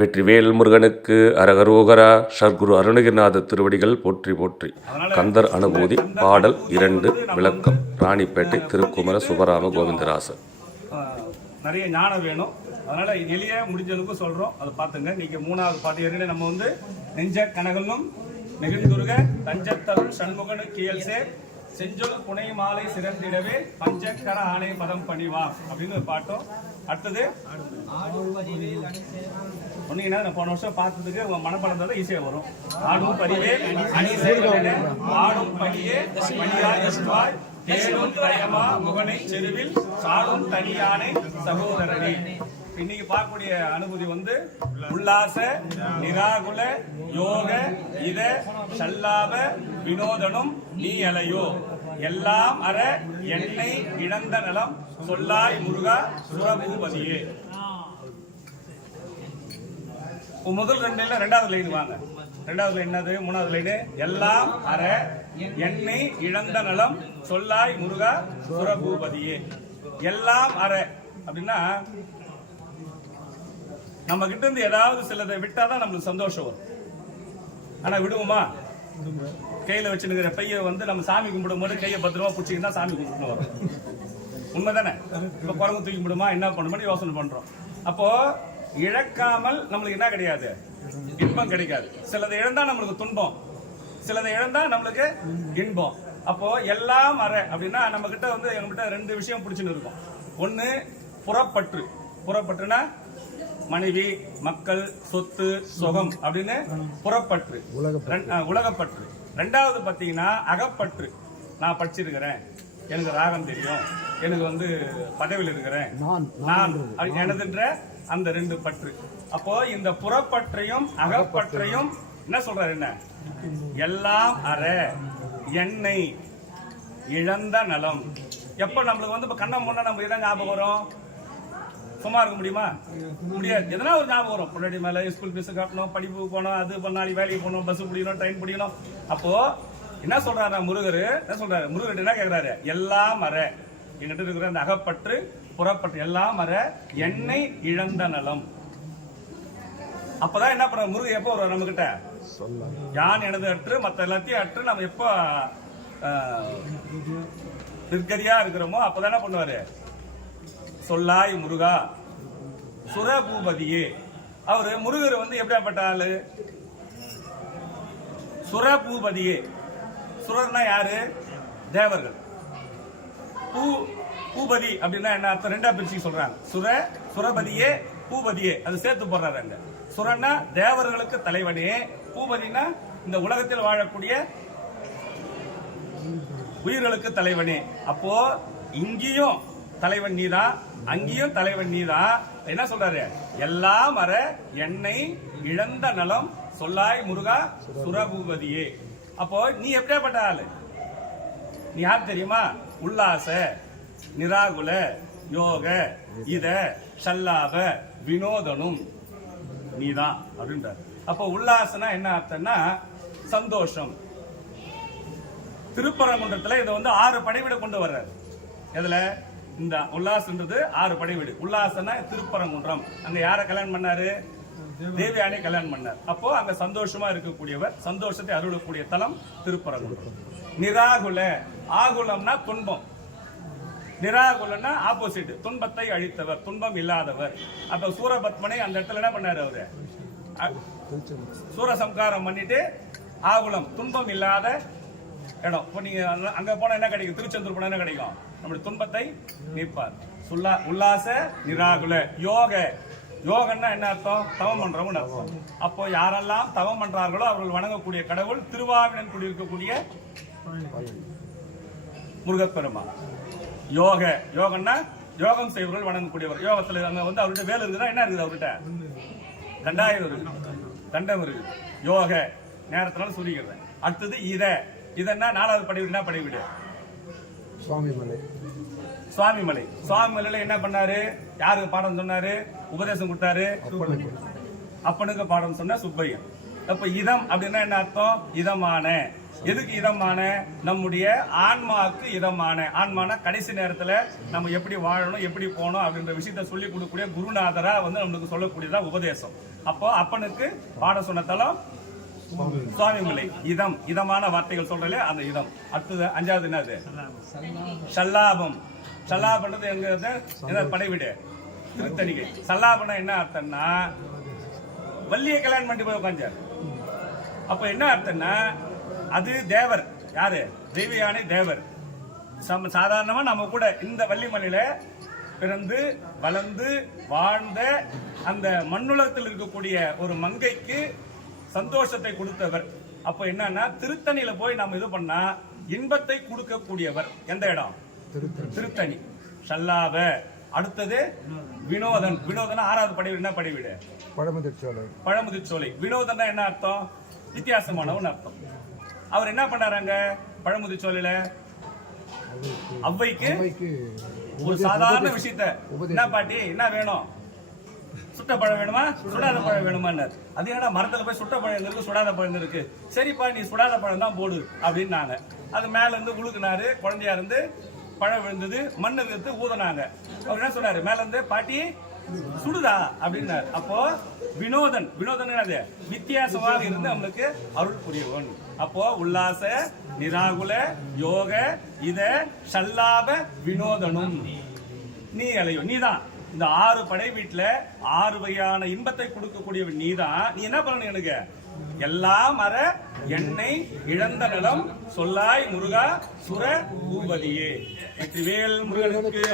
வெற்றிவேல் முருகனுக்கு அரகரோகரா. சர்க்குரு அருணகிரிநாத திருவடிகள் போற்றி போற்றி. கந்தர் அனுபூதி பாடல் 2 விளக்கம். ராணிப்பேட்டை திருக்குமர சுபராம கோவிந்தராசர். நிறைய ஞானம் வேணும், அதனால எளிய முடிஞ்சளவுக்கு சொல்றோம், அதை பார்த்துங்க. நீங்க 3வது பாட்டு ஏற்கனவே நம்ம நெஞ்ச கனகலும் நெகிழ்ந்துருக தஞ்சத்தருள் சண்முகனு கியல்சே செஞ்சொல் புனை மாலை சிறந்திடவே பஞ்சக்கர ஆணை பதம் பணிவா அப்படின்னு ஒரு பாட்டும். அடுத்தது சொன்னீங்கன்னா நான் போன வருஷம் பார்த்ததுக்கு உங்க மனப்படம் தான் ஈஸியா வரும். ஆடும் பரிவே அணி சேர்வதென ஆடும் பணியே பணியாய் தேடும் தயமா முகனை செருவில் சாடும் தனியானை சகோதரனே. இன்னைக்கு பார்க்கக்கூடிய அனுபூதி உல்லாச நிராகுல யோக இத சல்லாப வினோதனும் நீ அலையோ எல்லாம் அற என்னை இழந்த நலம் சொல்லாய் முருகா சுரபூபதியே. முதல் 2 லைன்ல 2வது லைன் வாங்க. 2வது லைன் என்னது? 3வது லைன் எல்லாம் அற என்னை இழந்த நலம் சொல்லாய் முருகா சுரபூபதியே. எல்லாம் அற அப்படின்னா நம்ம கிட்ட இருந்து ஏதாவது சிலதை விட்டாதான் நம்மளுக்கு சந்தோஷம் வரும். ஆனா விடுவோமா? கையில வச்சுருக்கிற பைய நம்ம சாமி கும்பிடும் போது கையை பத்திரமா பிடிச்சிக்கிட்டு சாமி கும்பிட்டு வரும். உண்மைதானே? இப்ப குரங்கு தூக்கி விடுமா, என்ன பண்ணணும் யோசனை பண்றோம். அப்போ இழக்காமல் நம்மளுக்கு என்ன கிடையாது? இன்பம் கிடைக்காது. சிலதை இழந்தா நம்மளுக்கு துன்பம், சிலதை இழந்தா நம்மளுக்கு இன்பம். அப்போ எல்லாம் அற அப்படின்னா நம்ம கிட்ட எங்ககிட்ட 2 விஷயம் பிடிச்சுன்னு இருக்கும். ஒண்ணு புறப்பற்று. புறப்பற்றுனா மனைவி, மக்கள், சொத்து, சுகம் அப்படின்னு புறப்பற்று, உலகப்பற்று. 2வது பாத்தீங்கன்னா அகப்பற்று. நான் படிச்சிருக்கிறேன், எனக்கு ராகம் தெரியும், எனக்கு பதவியில் இருக்கிறேன், நான் எனதுன்ற அந்த 2 பற்று. அப்போ இந்த புறப்பற்றையும் அகப்பற்றையும் என்ன சொல்றாரு? என்ன எல்லாம் அற என்னை இழந்த நலம். எப்ப நம்மளுக்கு இப்ப கண்ணம் முன்னா நம்ம எதாவது ஞாபகம் வரும்? சும்மா இருக்க முடியுமா? முடியாது. எதனா ஒரு ஞாபகம் வரும். பொண்டாட்டி மேல ஸ்கூல் பீஸ் கட்டணும், படிப்பு போகணும், அது பண்ணாலும் வேலைக்கு போகணும், பஸ் பிடிக்கணும், ட்ரெயின் பிடிக்கணும். அப்போ என்ன சொல்றாரு முருகர்? என்ன சொல்றாரு? முருகர் என்ன கேட்கிறாரு? எல்லாம் அற என்கிட்ட இருக்கிற அந்த அகப்பற்று புறப்பற்று எல்லாம் அற என்னை இழந்த நலம். அப்பதான் என்ன பண்ண முருகன் எப்போ வருவார் நம்ம கிட்ட? யான் எனது அற்று மற்ற எல்லாத்தையும் அற்று நம்ம எப்போ நிற்கதியா இருக்கிறோமோ அப்பதான் என்ன பண்ணுவாரு? சொல்லாய் முருகா சுரபூபதியே. அவரு முருகர் எப்படியாப்பட்ட ஆளு? சுரபூபதியே. சுரர்னா யாரு? தேவர்கள். பூபதி அப்படின்னா என்ன அர்த்தம்? 2ஆ பிரிச்சு சொல்றாங்க. சுரபதியே பூபதியே, அது சேர்த்து போடுறாங்க. சுரன்னா தேவர்களுக்கு தலைவனே, பூபதினா இந்த உலகத்தில் வாழக்கூடிய உயிர்களுக்கு தலைவனே. அப்போ இங்கேயும் தலைவன் நீதான், அங்கேயும் தலைவன் நீதான். என்ன சொல்றாரு? எல்லாம் அற என்னை இழந்த நலம் சொல்லாய் முருகா சுரபூபதியே. அப்போ நீ எப்படியாப்பட்ட ஆளு? நீ யார் தெரியுமா? உல்லாச நிராகுல யோக இத சல்லாப வினோதனும் நீதான் அப்படின்றார். அப்போ உல்லாசனா என்ன அர்த்தம்னா சந்தோஷம். திருப்பரங்குன்றத்துல இதை 6 படைவிட கொண்டு வர்றாரு. எதுல? இந்த உல்லாசன்றது 6 படைவீடு. உல்லாசனா திருப்பரங்குன்றம். அங்க யாரை கல்யாணம் பண்ணாரு? தேவயானை கல்யாணம் பண்ணார். அப்போ அங்க சந்தோஷமா இருக்கக்கூடியவர், சந்தோஷத்தை அருளக்கூடிய தலம் திருப்பரங்குன்றம். நிராகுல, ஆகுலம்னா துன்பம், நிராகுலன்னா ஆப்போசிட், துன்பத்தை அழித்தவர், துன்பம் இல்லாதவர். அப்ப சூரபத்மனை அந்த இடத்துல என்ன பண்ணாரு? அவரு சூரசம்காரம் பண்ணிட்டு ஆகுலம் துன்பம் இல்லாத இடம். இப்போ நீங்க அங்க போனா என்ன கிடைக்கும்? திருச்செந்தூர் போனா என்ன கிடைக்கும்? நம்முடைய துன்பத்தை நீப்பார். உல்லாச நிராகுல யோக. யோகன்னா என்ன அர்த்தம்? தவம் பண்றவங்க அர்த்தம். அப்போ யாரெல்லாம் தவம் பண்றார்களோ அவர்கள் வணங்கக்கூடிய கடவுள் திருவாவினன் குடியிருக்கக்கூடிய முருகப்பெருமான். யோக. யோகன்னா யோகம் செய்வர்கள் வணங்கக்கூடியவர். யோகத்துல அங்க அவர்கிட்ட வேலை இருக்குதுன்னா என்ன இருக்குது? அவர்கிட்ட தண்டாயுதம் இருக்கு, தண்டம் இருக்கு. யோக நேரத்தினால சொல்லிக்கிறேன். அடுத்தது இதென்னா 4வது படைவீடு. என்ன படைவீடு? சுவாமிமலை. சுவாமிமலையில என்ன பண்ணாரு? யாருக்கு பாடம் சொன்னாரு? உபதேசம் கொடுத்தாரு? அப்பனுக்கு பாடம் சொன்ன சுப்பையன். அப்ப இதம் அப்படின்னா என்ன அர்த்தம்? இதமான எதுக்கு இதமான? நம்முடைய ஆன்மாவுக்கு இதமான. ஆன்மான கடைசி நேரத்துல நம்ம எப்படி வாழணும், எப்படி போகணும் அப்படின்ற விஷயத்த சொல்லி கொடுக்கக்கூடிய குருநாதரா வந்து நம்மளுக்கு சொல்லக்கூடியதா உபதேசம். அப்போ அப்பனுக்கு பாட சொன்ன தலம் சுவாமிமலை. இதம், இதமான வார்த்தைகள் சொல்றல அந்த இதம். அடுத்தது 5வது என்னது? சல்லாபம். சல்லாபன்றது எங்க? படைவிடு திருத்தணிகை. சல்லாபனா என்ன அர்த்தம்னா வள்ளியை கல்யாணம் பண்ணிட்டு போய் உட்காந்தார். அப்ப என்ன அர்த்தம்னா அது தேவர். யாரு? தெய்வ யானை தேவர். சாதாரணமா நம்ம கூட இந்த வள்ளிமலையில பிறந்து வளர்ந்து வாழ்ந்த அந்த மண்ணுலகத்தில் இருக்கக்கூடிய ஒரு மங்கைக்கு சந்தோஷத்தை கொடுத்தவர். அப்ப என்னன்னா திருத்தணியில போய் நம்ம இது பண்ணா இன்பத்தை கொடுக்கக்கூடியவர். எந்த இடம்? திருத்தணி. சல்லாப. அடுத்தது வினோதன். வினோதன் 6வது படைவீடு. என்ன படைவீடு? பழமுதிர்ச்சோலை. வினோதன் என்ன அர்த்தம்? வித்தியாசமானவன் அர்த்தம். அவர் என்ன பண்ணாராங்க பழமுதிர்ச்சோலையில? அவ்வைக்கு ஒரு சாதாரண விஷயத்த, என்ன பாட்டி என்ன வேணும்? சுட்ட பழம் வேணுமா, சுடாத பழம் வேணுமா? அது என்னடா மரத்துல போய் சுட்ட பழம் இருக்கு, சுடாத பழம் இருக்கு. சரிப்பா நீ சுடாத பழம் தான் போடு அப்படின்னாங்க. அது மேல இருந்து உழுக்குனாரு. குழந்தையா இருந்து பழம் விழுந்தது. மண்ணு எடுத்து ஊதனாங்க. அவர் என்ன சொன்னாரு? மேல இருந்து பாட்டி சுடுதா அப்படின்னாரு. அப்போ வினோதன். வினோதன் என்னது? வித்தியாசமாக இருந்து நம்மளுக்கு அருள் புரியவன். அப்போ உல்லாச நிராகுல யோக இத சல்லாப வினோதனும் நீ அலையோ. நீதான் இந்த 6 படை வீட்டுல 6 வகையான இன்பத்தை கொடுக்கக்கூடியவன் நீதான். நீ என்ன பண்ணணும்? எனக்கு எல்லாம் மர எண்ணெய் இழந்த நலம் சொல்லாய் முருகா சுர பூபதியே. வெற்றிவேல் முருகனுக்கு.